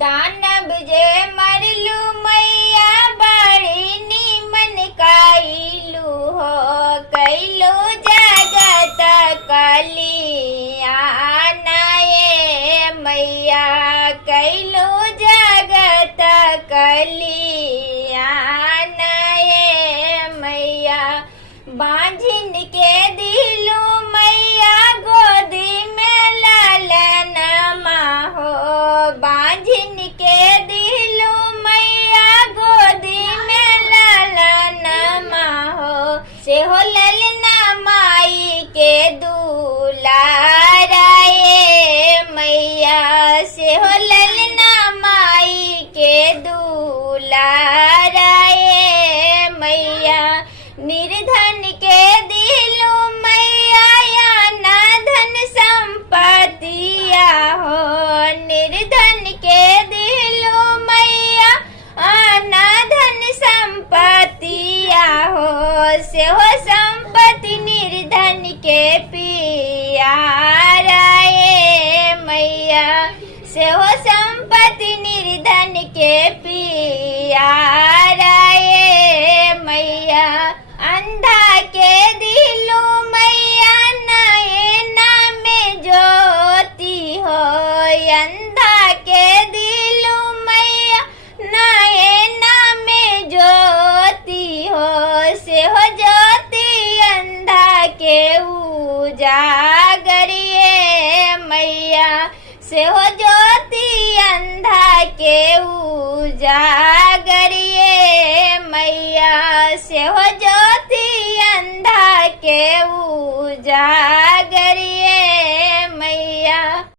दानव जे मरलू मैया बड़ी नीमन काइलू हो कैलू जगत कलियाण ये मैया कैलू जगत कलियाण ये मैया बांझिन के दिलू मैया गोदी में लालन हो बांझिन के दिलू मैया गोदी में लालन हो से हो ललना माई के दुलारा ये मैया से हो ललना माई के दुलारा ये मैया निर्धन के दिलू मैया या ना धन संपत्तिया हो निर्धन के दिलू मैया आना धन संपत्तिया हो से हो संपत्ति निर्धन के पियारा ये मैया से हो संपत्ति निर्धन के पियारा ये मैया अंधा के दिलू मैया नयना में ज्योति हो अंधा के दिलू मैया नयना में ज्योति हो से हो ज्योति अंधा के उजागर ये मैया से हो ज्योति अंधा के उजागर ये मैया से हो ज्योति अंधा के उजागर